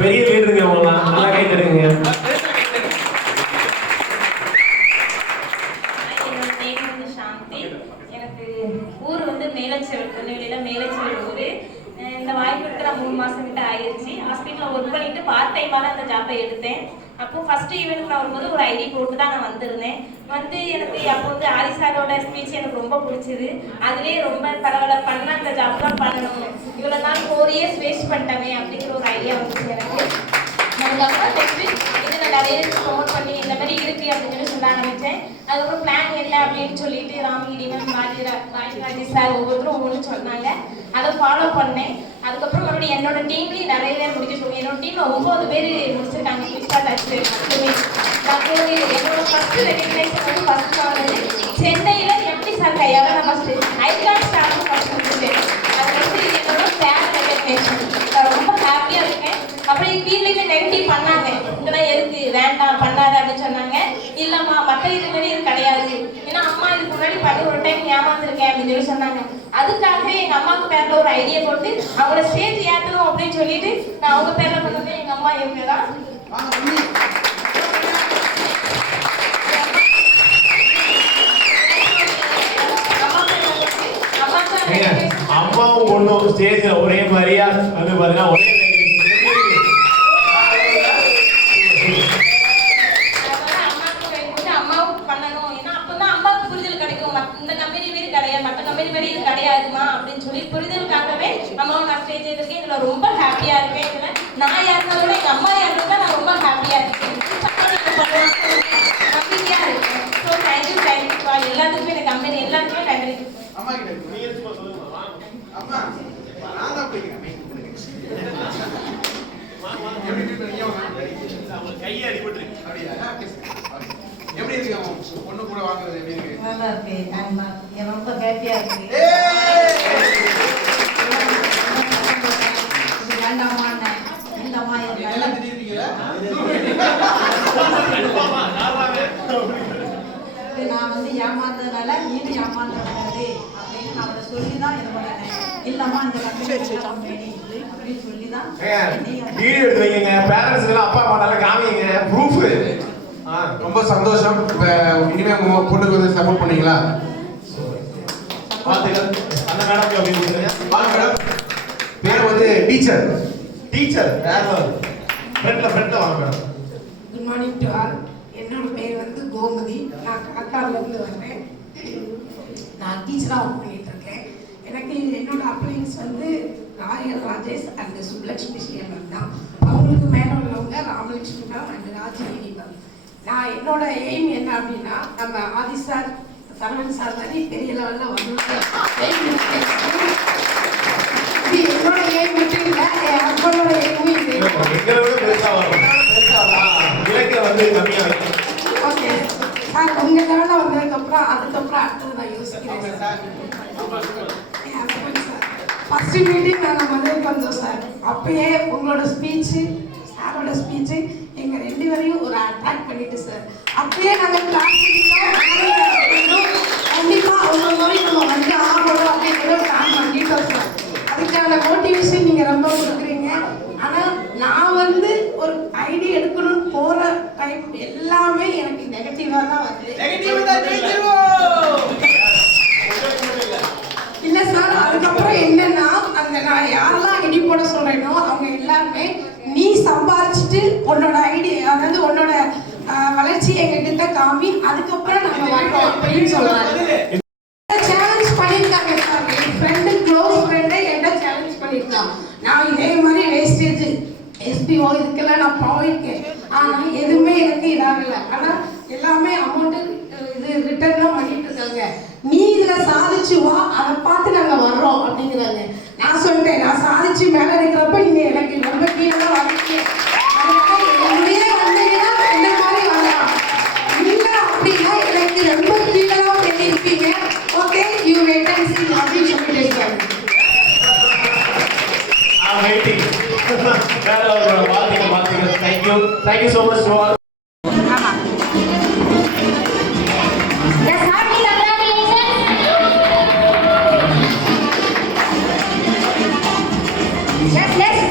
பெரிய லீடருங்க அவங்களாம், நல்லா கை தருங்க. எனக்கு ஊர் வந்து மேலச்செவல், திருநெல்வேலியில் மேலச்செவல் ஊர். இந்த வாய்ப்பு எடுத்து நான் 3 மாதம் கிட்ட ஆயிடுச்சு. ஹாஸ்பிட்டலில் ஒர்க் பண்ணிட்டு பார்ட் டைமாக தான் இந்த ஜாப்பை எடுத்தேன். அப்போ ஃபர்ஸ்ட் ஈவெண்ட் நான் வரும்போது ஒரு ஐடி போட்டு தான் நான் வந்திருந்தேன். எனக்கு அப்போ வந்து ஆரி சாரோட ஸ்பீச் எனக்கு ரொம்ப பிடிச்சது. அதுலேயே ரொம்ப பரவாயில்ல பண்ணால் இந்த ஜாப் தான் பண்ணணும், இவ்வளோ நாள் 4 இயர்ஸ் வேஸ்ட் பண்ணிட்டேன் அப்படிங்கிற ஒரு ஐடியா வந்துச்சு எனக்கு. அதுக்கப்புறம் நெக்ஸ்ட் இது நான் நிறைய ப்ரொமோட் பண்ணி இந்த மாதிரி இருக்கு அப்படின்னு சொல்ல ஆரம்பித்தேன். அதுக்கப்புறம் பிளான் என்ன அப்படின்னு சொல்லிட்டு ராமகிரி மேம், ராஜராஜி சார் ஒவ்வொருத்தரும் ஒவ்வொன்று சொன்னாங்க. அதை ஃபாலோ பண்ணேன். அதுக்கப்புறம் மறுபடியும் என்னோட டீம்லேயும் நிறைய பேர் முடிக்க சொல்லுவேன். என்னோட டீமில் 9 பேர் முடிச்சிருக்காங்க. கிருஷ்ணா டச்சு என்னோட ஃபர்ஸ்ட் ரெகக்னைசேஷன் வந்து ஃபர்ஸ்ட் வாங்கினது சென்னையில் எம்டி சார் கையால் நான் ஃபர்ஸ்ட் ஐகான் ஸ்டார்ட் ஃபர்ஸ்ட் முடிச்சிட்டேன். அது வந்து என்னோட ஃபேர் ரெகக்னைசேஷன். நான் ரொம்ப ஹாப்பியாக இருக்கேன். அப்புறம் எங்கள் வீட்லேயுமே நெகட்டிவ் பண்ணாங்க, இதெல்லாம் எதுக்கு வேண்டாம் பண்ணாத அப்படின்னு சொன்னாங்க. இல்லைம்மா மற்ற இது மாதிரி இது கிடையாது, ஏன்னா அம்மா இதுக்கு முன்னாடி பண்ணி ஒரு டைம் ஏமாந்துருக்கேன் அப்படின்னு சொல்லி சொன்னாங்க. அதுக்காகவே எங்கள் அம்மாவுக்கு பேரில் ஒரு ஐடியா போட்டு அவங்கள ஸ்டேஜ் ஏற்றணும் அப்படின்னு சொல்லிட்டு நான் அவங்க பேரில் பண்ணது. எங்கள் அம்மா இவங்க தான். அம்மாவும் பொண்ணும் ஸ்டேஜ்ல ஒரே மாதிரியா வந்து பாத்தீங்கன்னா ஒரே அம்மாவுக்கு பண்ணணும், ஏன்னா அப்பதான் அம்மாவுக்கு புரிதல் கிடைக்கும். இந்த கம்பெனி மாரி கிடையாது, மற்ற கம்பெனி மாரி இது கிடையாதுமா அப்படின்னு சொல்லி புரிதலுக்காகவே அம்மாவை நான் ஸ்டேஜ் இருக்கேன். இதுல ரொம்ப ஹாப்பியா இருக்கேன். இதுல நான் யாருனால விட எங்க அம்மா யாருன்னா நான் ரொம்ப ஹாப்பியா இருக்கேன், நம்பிக்கையா இருக்கேன். ஸோ தேங்க்யூ எல்லாத்துக்குமே இந்த கம்பெனி எல்லாத்துக்குமே நன்றி. அம்மா கிட்ட நீங்க சொல்லுங்க. அம்மா நான் தான் பிடிக்கிறேன். எப்படி இருக்கீங்க? அவங்க கையை அடிபட்டு இருக்கு. அப்படியே எப்படி இருக்கீங்க? பொண்ணு கூட வாங்குறது எப்படி இருக்கு? நல்லா இருக்கு. நான் ரொம்ப ஹாப்பியா இருக்கு. வேண்டாமா இல்லம்மா எல்லாம் திட்டிருக்கீங்களா? நான் வந்து ஏமாந்ததுனால நீங்க ஏமாந்தது அப்படின்னு நான் அவரை சொல்லிதான் இது பண்ணேன். இல்லம்மா இந்த கம்பெனி அப்படின்னு சொல்லிதான் வீடியோ எடுத்து வைங்க. பேரண்ட்ஸ் எல்லாம் அப்பா அம்மா நல்லா காமிங்க, ப்ரூஃப். ரொம்ப சந்தோஷம். இனிமே உங்க பொண்ணுக்கு வந்து சப்போர்ட் பண்ணீங்களா? வாழ்த்துக்கள். அந்த மேடம் அப்படின்னு வாங்க மேடம். பேர் வந்து டீச்சர். டீச்சர் ஃப்ரெண்ட்ல வாங்க madam. Good morning to all. என்னோட பேர் வந்து கோமதி. நான் காக்காவிலேருந்து வர்றேன். நான் டீச்சராக ஒர்க் பண்ணிட்டு இருக்கேன். எனக்கு என்னோட அப்ளைன்ஸ் வந்து ராயல் ராஜேஷ் அண்ட் சுப்லக்ஷ்மி ஸ்ரீமன் தான். அவங்களுக்கு மேலே உள்ளவங்க ராமலட்சுமி மேம் அண்ட் ராஜேவி மேம். நான் என்னோட எய்ம் என்ன அப்படின்னா, நம்ம ஆதி சார், சரவணன் சார் மாதிரி பெரிய லெவலில் வரணும். இது என்னோட எய்ம் மட்டும் இல்லை, என் ஹஸ்பண்டோட எய்மும் இது. ஓகே சார், உங்க லெவலில் வந்ததுக்கப்புறம் அதுக்கப்புறம் அடுத்தது நான் யோசிக்கிறேன் சார். என் ஹஸ்பண்ட் சார் ஃபர்ஸ்ட் மீட்டிங் நாங்கள் மதுரைக்கு வந்தோம் சார். அப்பயே உங்களோட ஸ்பீச்சு, சாரோட ஸ்பீச்சு எங்கள் 2 பேரையும் ஒரு அட்ராக்ட் பண்ணிட்டு சார். அப்பயே நாங்கள் பிளான் பண்ணிட்டோம், கண்டிப்பாக அவங்க மாதிரி நம்ம வந்து ஆகணும் அப்படிங்கிற பிளான் பண்ணிட்டோம் சார். அதுக்கான மோட்டிவேஷன் நீங்கள் ரொம்ப கொடுக்குறீங்க. ஆனால் நான் வந்து ஒரு ஐடியா எடுக்கணும்னு போகிற டைம் எல்லாமே எனக்கு நெகட்டிவாக தான் வருது. இல்லை சார், அதுக்கப்புறம் என்னன்னா, அந்த நான் யாரெல்லாம் ஐடி போட சொல்கிறேனோ அவங்க எல்லாருமே நீ சம்பாதிச்சுட்டு உன்னோட ஐடியா, அதாவது உன்னோட வளர்ச்சி எங்ககிட்ட காமி, அதுக்கப்புறம் நம்ம வரோம் அப்படின்னு சொல்றாங்க. சேலஞ்ச் பண்ணியிருக்காங்க சார். என் ஃப்ரெண்டு, க்ளோஸ் ஃப்ரெண்டை என்ன சேலஞ்ச் பண்ணியிருக்கான். நான் இதே மாதிரி வேஸ்டேஜ் எஸ்பிஓ இதுக்கெல்லாம் நான் போயிருக்கேன். ஆனால் எதுவுமே எனக்கு இதாகலை. ஆனால் எல்லாமே அமௌண்ட்டு இது ரிட்டர்ன்லாம் பண்ணிட்டு இருக்காங்க. நீ இதில் சாதிச்சு வா, அதை பார்த்து நாங்கள் வர்றோம் அப்படிங்கிறாங்க. நான் சொல்லிட்டேன், நான் சாதிச்சு மேலே இருக்கிறப்ப நீங்கள் எனக்கு ரொம்ப கீழே தான் வரீங்க. அதனால என்னுடைய வந்தீங்கன்னா இந்த மாதிரி வரலாம். இல்லை அப்படின்னா எனக்கு ரொம்ப கீழே தான் பண்ணியிருப்பீங்க. ஓகே, யூ வெயிட் அண்ட் சீ அப்படின்னு சொல்லிட்டு இருக்காங்க. Thank you so much to all. Yes, happy congratulations. Yes, let's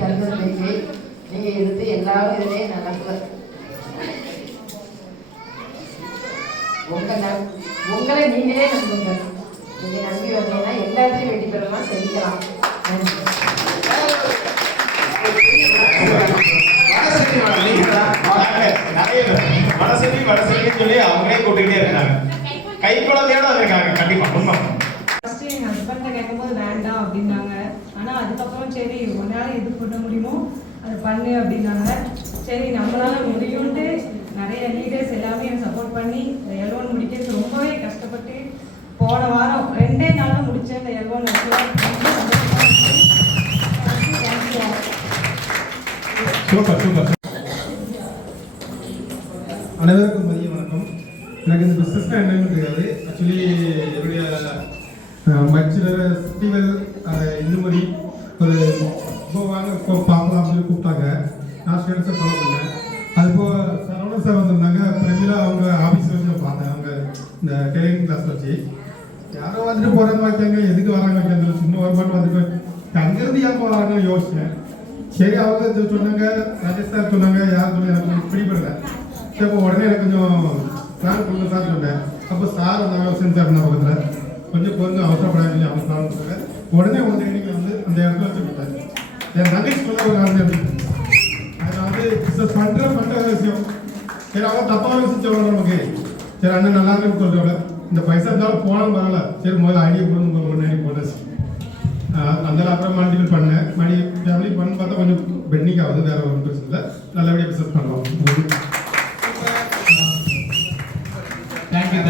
தந்ததுக்கு நீங்க இருந்து எல்லா இதுலயும் நடக்குது. உங்களை நீங்களே நம்புங்க. நீங்க நம்பி வந்தீங்கன்னா எல்லாத்தையும் வெற்றி பெறலாம், செஞ்சுக்கலாம். வடசெல்வி சொல்லி அவங்களே கூட்டிகிட்டே இருக்காங்க. கை குழந்தையோட வந்திருக்காங்க. கண்டிப்பா உண்மை. ஃபஸ்ட்டு எங்கள் ஹஸ்பண்டை கேட்கும்போது வேண்டாம் அப்படின்னாங்க. ஆனால் அதுக்கப்புறம் சரி உன்னால் எது பண்ண முடியுமோ அதை பண்ணு அப்படின்னாங்க. சரி நம்மளால் முடியும்ட்டு நிறைய லீடர்ஸ் எல்லாமே எனக்கு சப்போர்ட் பண்ணி இந்த L1 முடிக்கிறது ரொம்பவே கஷ்டப்பட்டு போன வாரம் 2 நாளில் முடித்தேன் இந்த L1 சூப்பர் சூப்பர். அனைவருக்கும் மதிய வணக்கம். எனக்கு இந்த பிஸ்னஸ்னால் என்னன்னு தெரியாது. ஆக்சுவலி என்னுடைய மச்சிலர் ஃபெஸ்டிவல் இந்த மாதிரி ஒரு இப்போ வாங்க இப்போ பார்க்கலாம் அப்படின்னு கூப்பிட்டாங்க. நான் ஸ்டேட்டஸை ஃபாலோ பண்ணேன். அதுபோல் சரவணன் சார் வந்திருந்தாங்க. பிரமிளா அவங்க ஆஃபீஸ் வச்சு நான் பார்த்தேன். அவங்க இந்த டெய்லரிங் கிளாஸ் வச்சு யாரோ வந்துட்டு போகிறாங்க வைக்காங்க, எதுக்கு வராங்க வைக்காங்க, சும்மா வருமானம் வந்துட்டு அங்கேருந்து ஏன் வராங்கன்னு யோசிச்சேன். சரி அவங்க சொன்னாங்க, ராஜேஷ் சார் சொன்னாங்க, யார் சொன்னாங்க எனக்கு பிடிப்படல. சரி அப்போ உடனே எனக்கு கொஞ்சம் பிளான் கொடுங்க சார் சொன்னேன். அப்போ சார் வந்தாங்க செஞ்சார் பக்கத்தில். கொஞ்சம் அவசரப்படாது அவங்க பிளான் கொடுத்தாங்க. உடனே வந்து இன்னைக்கு வந்து அந்த இடத்துல வச்சு கொடுத்தாரு. என் நகைச்சு சொல்ல ஒரு ஆள் எப்படி அதை வந்து பிஸ்னஸ் பண்ணுற விஷயம். சரி அவங்க தப்பான விஷயம் சொல்லணும் நமக்கு. சரி அண்ணன் நல்லா இருக்குன்னு சொல்கிறோட இந்த பைசா இருந்தாலும் போனாலும் பரவாயில்ல. சரி முதல்ல ஐடியா போடுங்க முன்னாடி போனச்சு. அந்த அப்புறம் மல்டிபிள் பண்ணேன். மணி ஃபேமிலி பண்ணு பார்த்தா கொஞ்சம் பெண்டிங் ஆகுது. வேற ஒன்றும் பிரச்சனை இல்லை. நல்லபடியாக பிஸ்னஸ் பண்ணலாம். தேங்க்யூ.